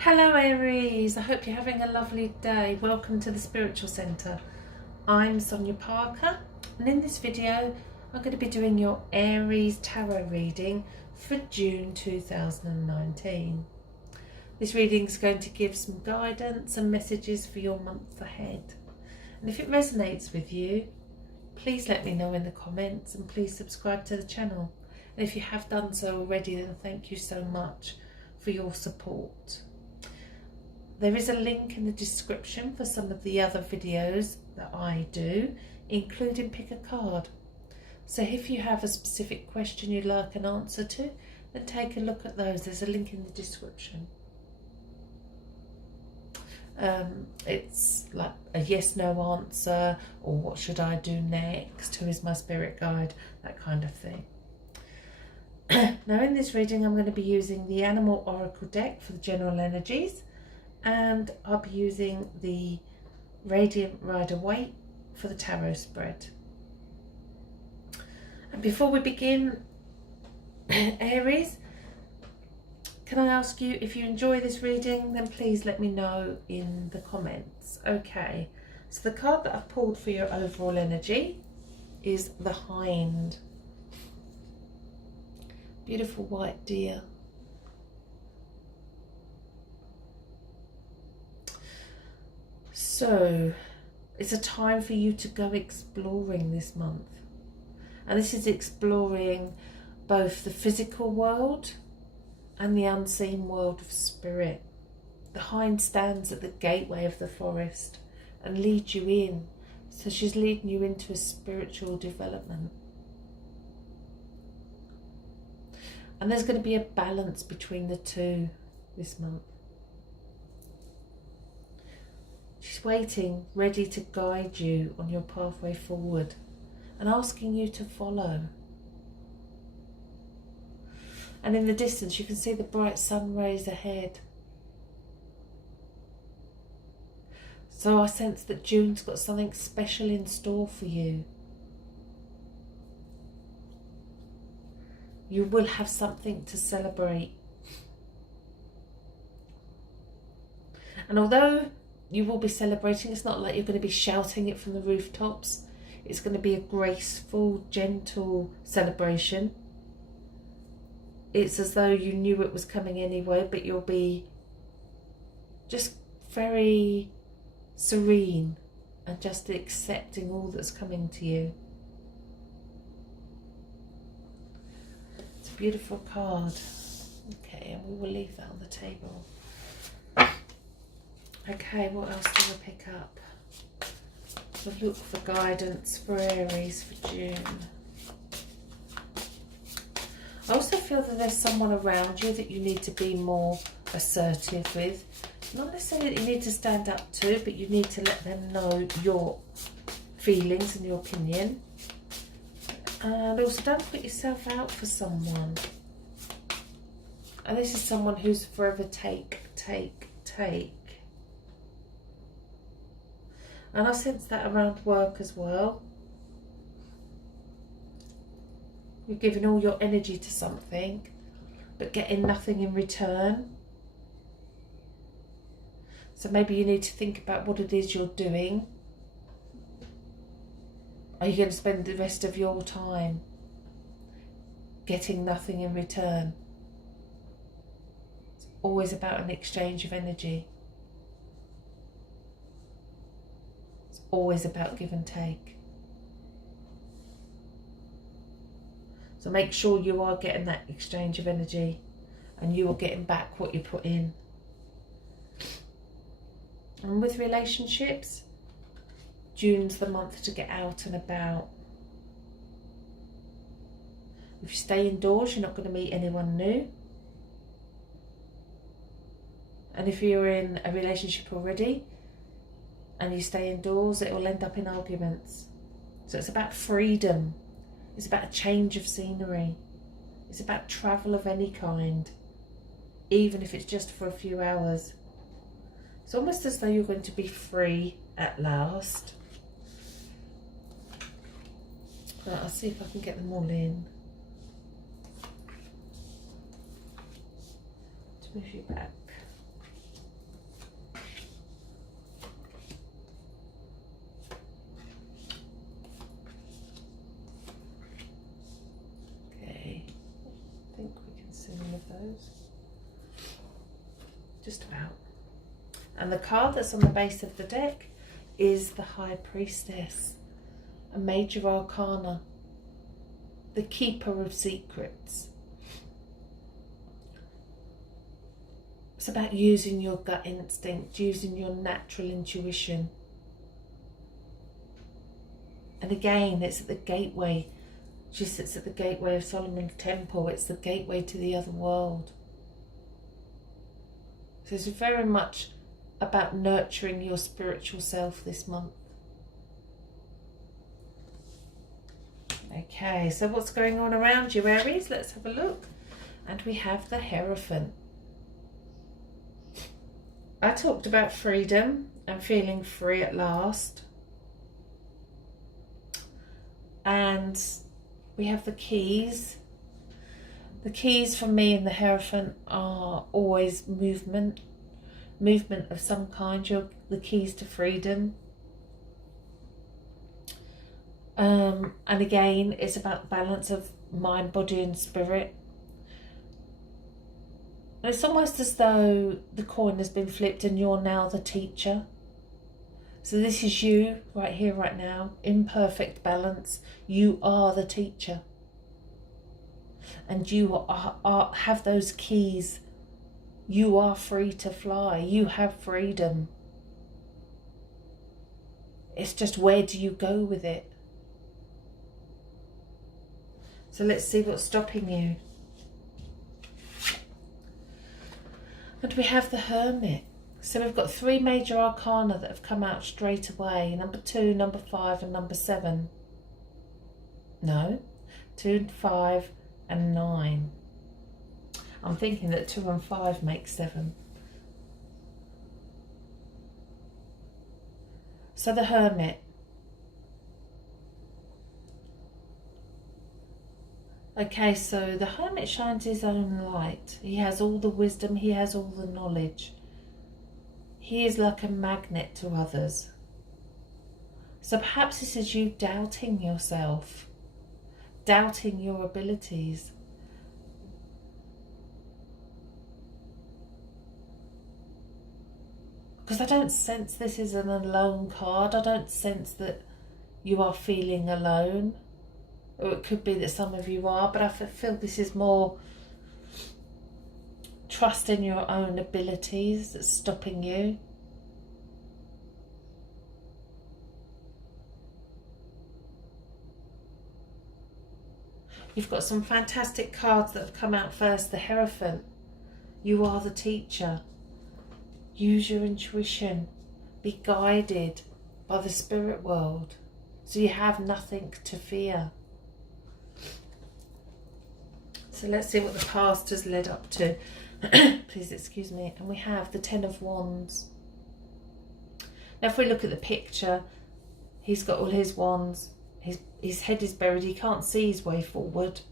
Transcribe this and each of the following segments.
Hello Aries, I hope you're having a lovely day. Welcome to the Spiritual Centre. I'm Sonia Parker, and in this video I'm going to be doing your Aries tarot reading for June 2019. This reading is going to give some guidance and messages for your month ahead. And if it resonates with you, please let me know in the comments and please subscribe to the channel. And if you have done so already, then thank you so much for your support. There is a link in the description for some of the other videos that I do, including pick a card. So if you have a specific question you'd like an answer to, then take a look at those. There's a link in the description. It's like a yes/no answer, or what should I do next, who is my spirit guide, that kind of thing. Now in this reading I'm going to be using the Animal Oracle deck for the general energies, and I'll be using the Radiant Rider-Waite for the tarot spread. And before we begin, Aries, can I ask you, if you enjoy this reading, then please let me know in the comments. Okay, so the card that I've pulled for your overall energy is the Hind. Beautiful white deer. So it's a time for you to go exploring this month. And this is exploring both the physical world and the unseen world of spirit. The Hind stands at the gateway of the forest and leads you in. So she's leading you into a spiritual development. And there's going to be a balance between the two this month. She's waiting, ready to guide you on your pathway forward and asking you to follow. And in the distance you can see the bright sun rays ahead. So I sense that June's got something special in store for you. You will have something to celebrate. And although you will be celebrating, it's not like you're going to be shouting it from the rooftops. It's going to be a graceful, gentle celebration. It's as though you knew it was coming anyway, but you'll be just very serene and just accepting all that's coming to you. It's a beautiful card. Okay, and we will leave that on the table. Okay, what else do we pick up? So look for guidance for Aries for June. I also feel that there's someone around you that you need to be more assertive with. Not necessarily that you need to stand up to, but you need to let them know your feelings and your opinion. And also don't put yourself out for someone. And this is someone who's forever take. And I sense that around work as well. You're giving all your energy to something, but getting nothing in return. So maybe you need to think about what it is you're doing. Are you going to spend the rest of your time getting nothing in return? It's always about an exchange of energy. Always about give and take. So make sure you are getting that exchange of energy and you are getting back what you put in. And with relationships, June's the month to get out and about. If you stay indoors, you're not going to meet anyone new. And if you're in a relationship already, and you stay indoors, it will end up in arguments. So it's about freedom. It's about a change of scenery. It's about travel of any kind, even if it's just for a few hours. It's almost as though you're going to be free at last. Right, I'll see if I can get them all in. To move you back. suppose. Just about. And the card that's on the base of the deck is the High Priestess, a major arcana, the keeper of secrets. It's about using your gut instinct, using your natural intuition. And again, it's at the gateway. She sits at the gateway of Solomon's temple. It's the gateway to the other world. So it's very much about nurturing your spiritual self this month. Okay, so what's going on around you, Aries? Let's have a look. And we have the Hierophant. I talked about freedom and feeling free at last. And we have the keys. The keys for me and the Hierophant are always movement of some kind. You're the keys to freedom. And again, it's about the balance of mind, body and spirit. And it's almost as though the coin has been flipped and you're now the teacher. So this is you right here, right now, in perfect balance. You are the teacher. And you have those keys. You are free to fly. You have freedom. It's just, where do you go with it? So let's see what's stopping you. And we have the Hermit. So we've got 3 major arcana that have come out straight away. Number 2, number 5 and number 7. No, 2, 5 and 9. I'm thinking that 2 and 5 make 7. So the Hermit. Okay, so the Hermit shines his own light. He has all the wisdom, he has all the knowledge. He is like a magnet to others. So perhaps this is you doubting yourself, doubting your abilities. Because I don't sense this is an alone card. I don't sense that you are feeling alone. Or it could be that some of you are, but I feel this is more trust in your own abilities that's stopping you. You've got some fantastic cards that have come out first. The Hierophant. You are the teacher. Use your intuition. Be guided by the spirit world. So you have nothing to fear. So let's see what the past has led up to. Please excuse me. And we have the 10 of Wands. Now if we look at the picture, he's got all his wands. His head is buried. He can't see his way forward.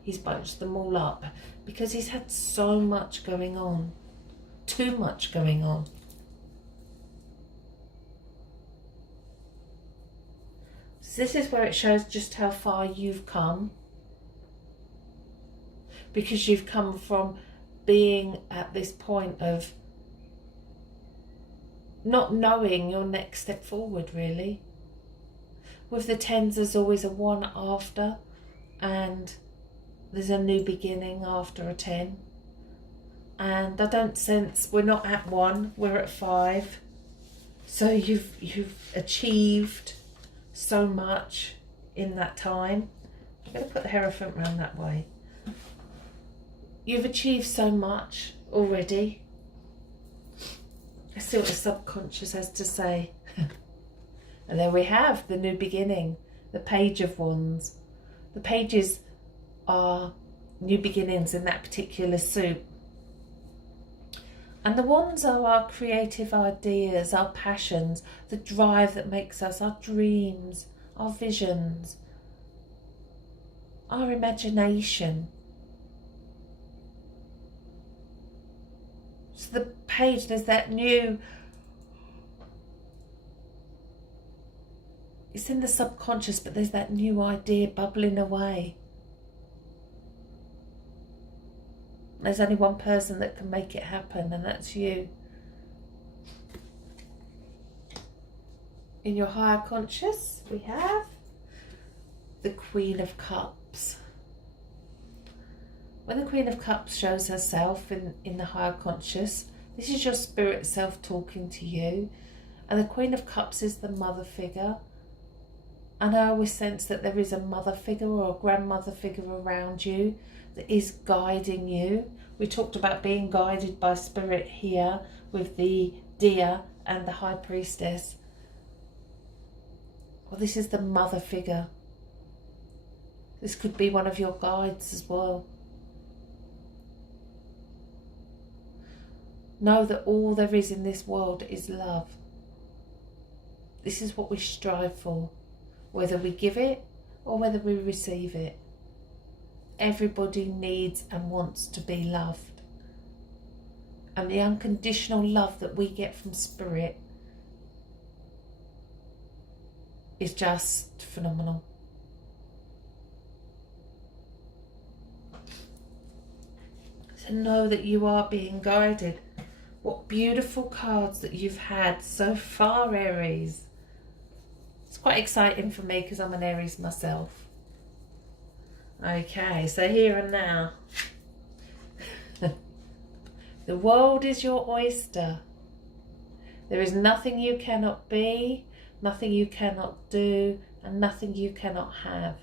He's bunched them all up because he's had so much going on. Too much going on. So this is where it shows just how far you've come. Because you've come from being at this point of not knowing your next step forward, really. With the 10s, there's always a 1 after, and there's a new beginning after a 10. And I don't sense, we're not at 1, we're at 5. So you've achieved so much in that time. I'm going to put the Hierophant round that way. You've achieved so much already. Let's see what the subconscious has to say. And there we have the new beginning, the Page of Wands. The pages are new beginnings in that particular suit. And the wands are our creative ideas, our passions, the drive that makes us, our dreams, our visions, our imagination. So the page, there's that new, it's in the subconscious, but there's that new idea bubbling away. There's only one person that can make it happen, and that's you. In your higher conscious, we have the Queen of Cups. When the Queen of Cups shows herself in the higher conscious, this is your spirit self talking to you. And the Queen of Cups is the mother figure. And I always sense that there is a mother figure or a grandmother figure around you that is guiding you. We talked about being guided by spirit here with the deer and the high priestess. Well, this is the mother figure. This could be one of your guides as well. Know that all there is in this world is love. This is what we strive for, whether we give it or whether we receive it. Everybody needs and wants to be loved. And the unconditional love that we get from spirit is just phenomenal. So know that you are being guided. What beautiful cards that you've had so far, Aries. It's quite exciting for me because I'm an Aries myself. Okay, so here and now. The world is your oyster. There is nothing you cannot be, nothing you cannot do, and nothing you cannot have.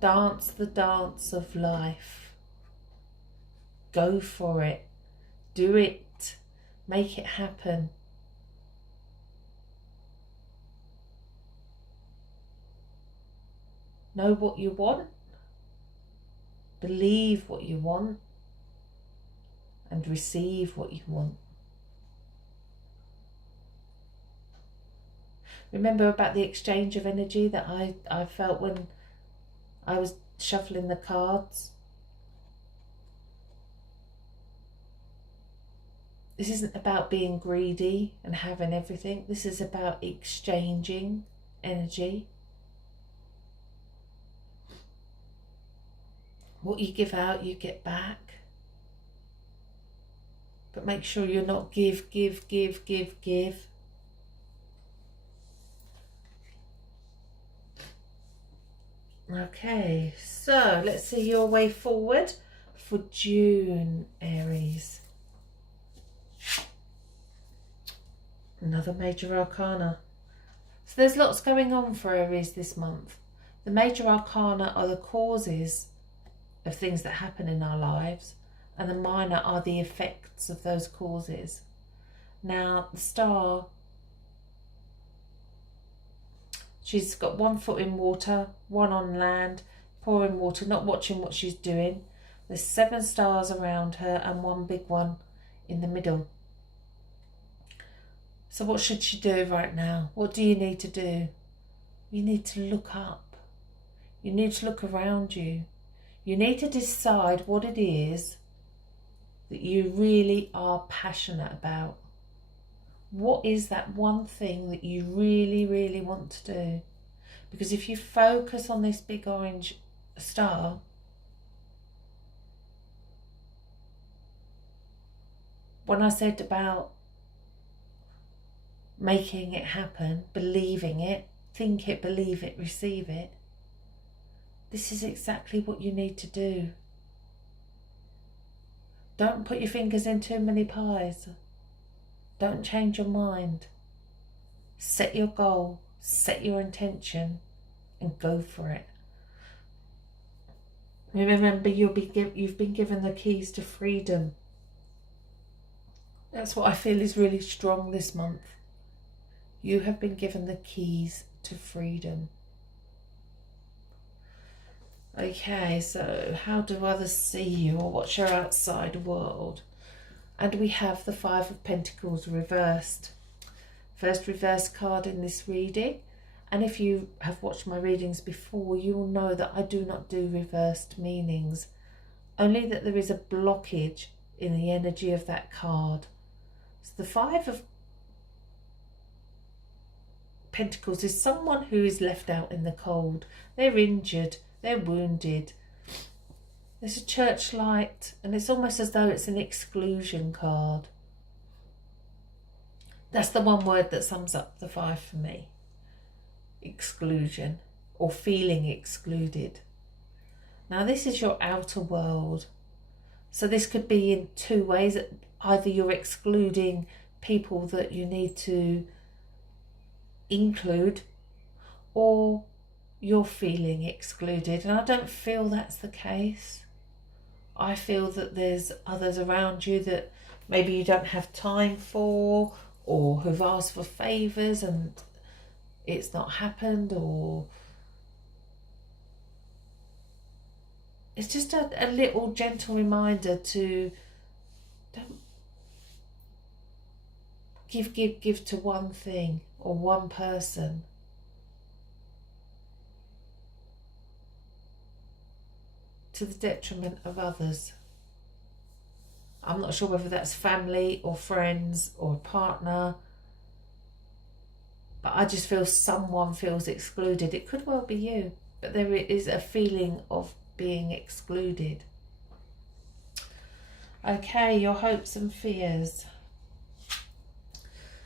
Dance the dance of life. Go for it. Do it. Make it happen. Know what you want. Believe what you want. And receive what you want. Remember about the exchange of energy that I felt when I was shuffling the cards? This isn't about being greedy and having everything. This is about exchanging energy. What you give out, you get back. But make sure you're not give. Okay, so let's see your way forward for June, Aries. Another major arcana. So there's lots going on for Aries this month. The major arcana are the causes of things that happen in our lives, and the minor are the effects of those causes. Now, the star, she's got one foot in water, one on land, pouring water, not watching what she's doing. There's 7 stars around her and one big one in the middle. So what should she do right now? What do you need to do? You need to look up. You need to look around you. You need to decide what it is that you really are passionate about. What is that one thing that you really, really want to do? Because if you focus on this big orange star, when I said about making it happen, believing it, think it, believe it, receive it, this is exactly what you need to do. Don't put your fingers in too many pies. Don't change your mind. Set your goal, set your intention, and go for it. Remember, you've been given the keys to freedom. That's what I feel is really strong this month. You have been given the keys to freedom. Okay, so how do others see you, or what's your outside world? And we have the 5 of Pentacles reversed. First reverse card in this reading. And if you have watched my readings before, you will know that I do not do reversed meanings. Only that there is a blockage in the energy of that card. So the 5 of Pentacles is someone who is left out in the cold. They're injured, they're wounded. There's a church light, and it's almost as though it's an exclusion card. That's the one word that sums up the 5 for me. Exclusion, or feeling excluded. Now this is your outer world. So this could be in 2 ways. Either you're excluding people that you need to include, or you're feeling excluded. And I don't feel that's the case. I feel that there's others around you that maybe you don't have time for, or who've asked for favours and it's not happened, or it's just a little gentle reminder to don't give to one thing or one person. To the detriment of others. I'm not sure whether that's family or friends or a partner, but I just feel someone feels excluded. It could well be you, but there is a feeling of being excluded. Okay, your hopes and fears.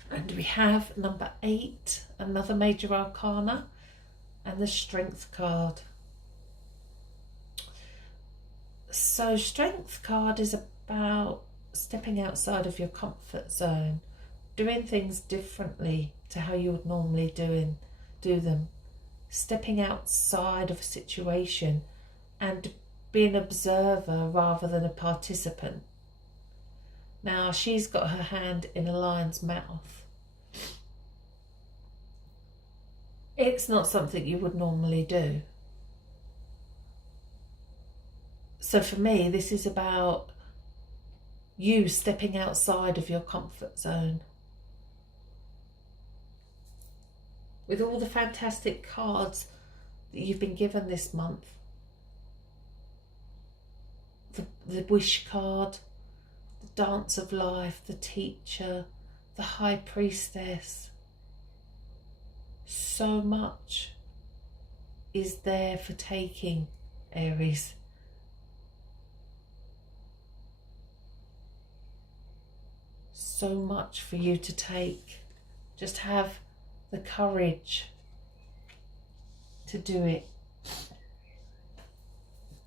And we have number 8, another major arcana, and the Strength card. So Strength card is about stepping outside of your comfort zone, doing things differently to how you would normally do them, stepping outside of a situation and be an observer rather than a participant. Now she's got her hand in a lion's mouth. It's not something you would normally do. So for me, this is about you stepping outside of your comfort zone. With all the fantastic cards that you've been given this month, the Wish card, the Dance of Life, the Teacher, the High Priestess, so much is there for taking, Aries. So much for you to take. Just have the courage to do it.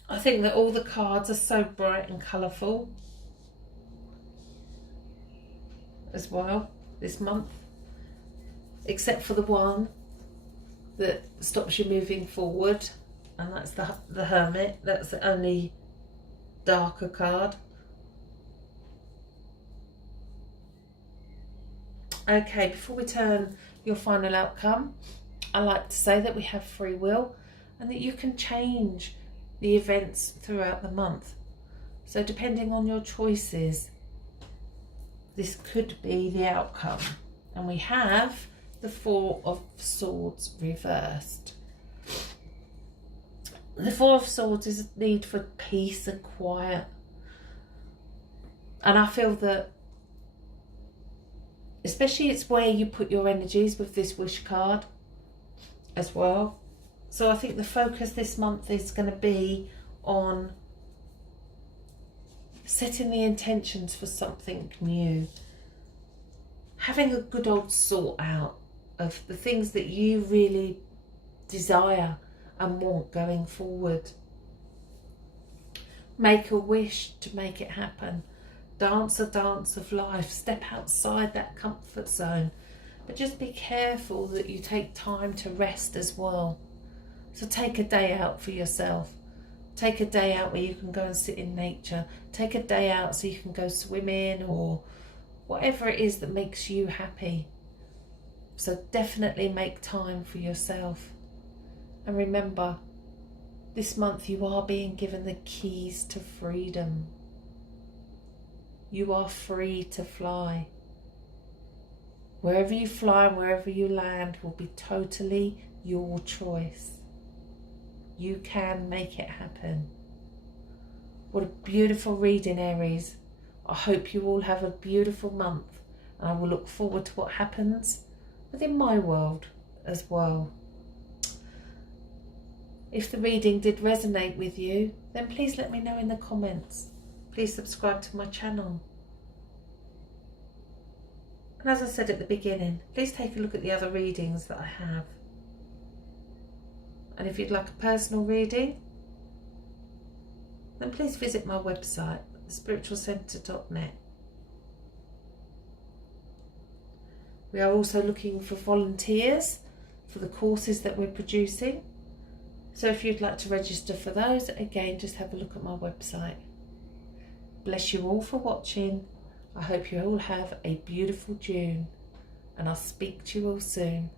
I think that all the cards are so bright and colourful as well this month, except for the one that stops you moving forward, and that's the Hermit. That's the only darker card. Okay, before we turn your final outcome, I like to say that we have free will and that you can change the events throughout the month. So depending on your choices, this could be the outcome. And we have the 4 of Swords reversed. The 4 of Swords is a need for peace and quiet. And I feel that especially it's where you put your energies with this Wish card as well. So I think the focus this month is going to be on setting the intentions for something new. Having a good old sort out of the things that you really desire and want going forward. Make a wish to make it happen. Dance a dance of life. Step outside that comfort zone. But just be careful that you take time to rest as well. So take a day out for yourself. Take a day out where you can go and sit in nature. Take a day out so you can go swimming or whatever it is that makes you happy. So definitely make time for yourself. And remember, this month you are being given the keys to freedom. You are free to fly. Wherever you fly and wherever you land will be totally your choice. You can make it happen. What a beautiful reading, Aries. I hope you all have a beautiful month, and I will look forward to what happens within my world as well. If the reading did resonate with you, then please let me know in the comments. Please subscribe to my channel. And as I said at the beginning, please take a look at the other readings that I have. And if you'd like a personal reading, then please visit my website, spiritualcentre.net. We are also looking for volunteers for the courses that we're producing. So if you'd like to register for those, again, just have a look at my website. Bless you all for watching. I hope you all have a beautiful June, and I'll speak to you all soon.